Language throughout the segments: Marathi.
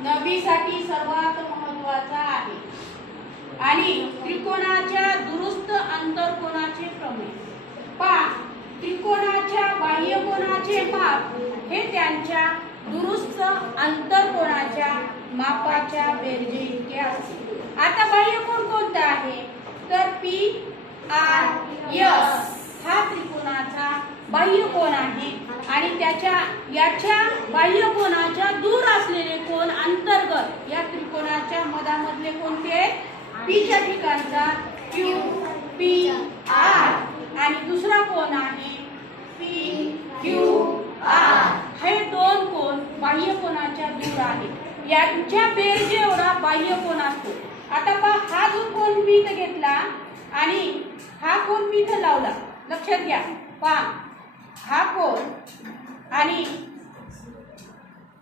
नबीसाठी सर्वात महत्त्वाचा आहे आणि त्रिकोणाच्या दुरुस्त अंतरकोनाचे प्रमेय. पहा, त्रिकोणाच्या बाह्यकोनाचे माप हे त्यांच्या दुरुस्त अंतरकोनाच्या मापाच्या बेरजे इतके असते. आता बाह्यकोन कोणता आहे तर PRS हा त्रिकोणाचा बाह्यकोन आहे आणि याच्या बाह्यकोनाच्या दूर असलेले कोन अंतर्गत या त्रिकोणाच्या मधामधले कोणते P च्या ठिकाणचा QPR आणि दुसरा कोन आहे PQR. हे दोन कोन बाह्यकोनाच्या दूर आहेत. यांच्या बेरजे एवढा बाह्यकोन असतो. आता पहा, हा जो कोन मी इथे घेतला आणि हा कोन मी इथे लावला, लक्षात घ्या. पहा, हा कोन आणि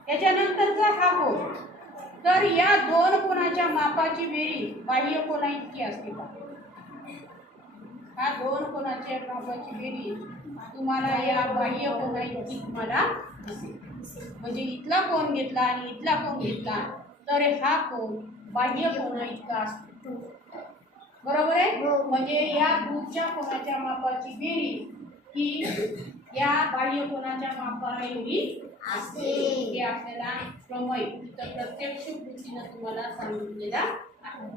याच्यानंतरचा हा कोन, तर या दोन कोनाच्या मापाची बेरीज बाह्यकोना इतकी असते. हा दोन कोनाच्या मापाची बेरीज तुम्हाला या बाह्यकोना इतकी तुम्हाला दिसेल. म्हणजे इथला कोन घेतला आणि इथला कोन घेतला तर हा कोन बाह्यकोना इतका असतो. बरोबर आहे. म्हणजे या दूरच्या कोनाच्या मापाची बेरीज ही या बाह्यकोनाच्या मापा एवढी असते. हे आपल्याला प्रमेय प्रत्यक्ष कृतीने तुम्हाला सांगितलेला आहे.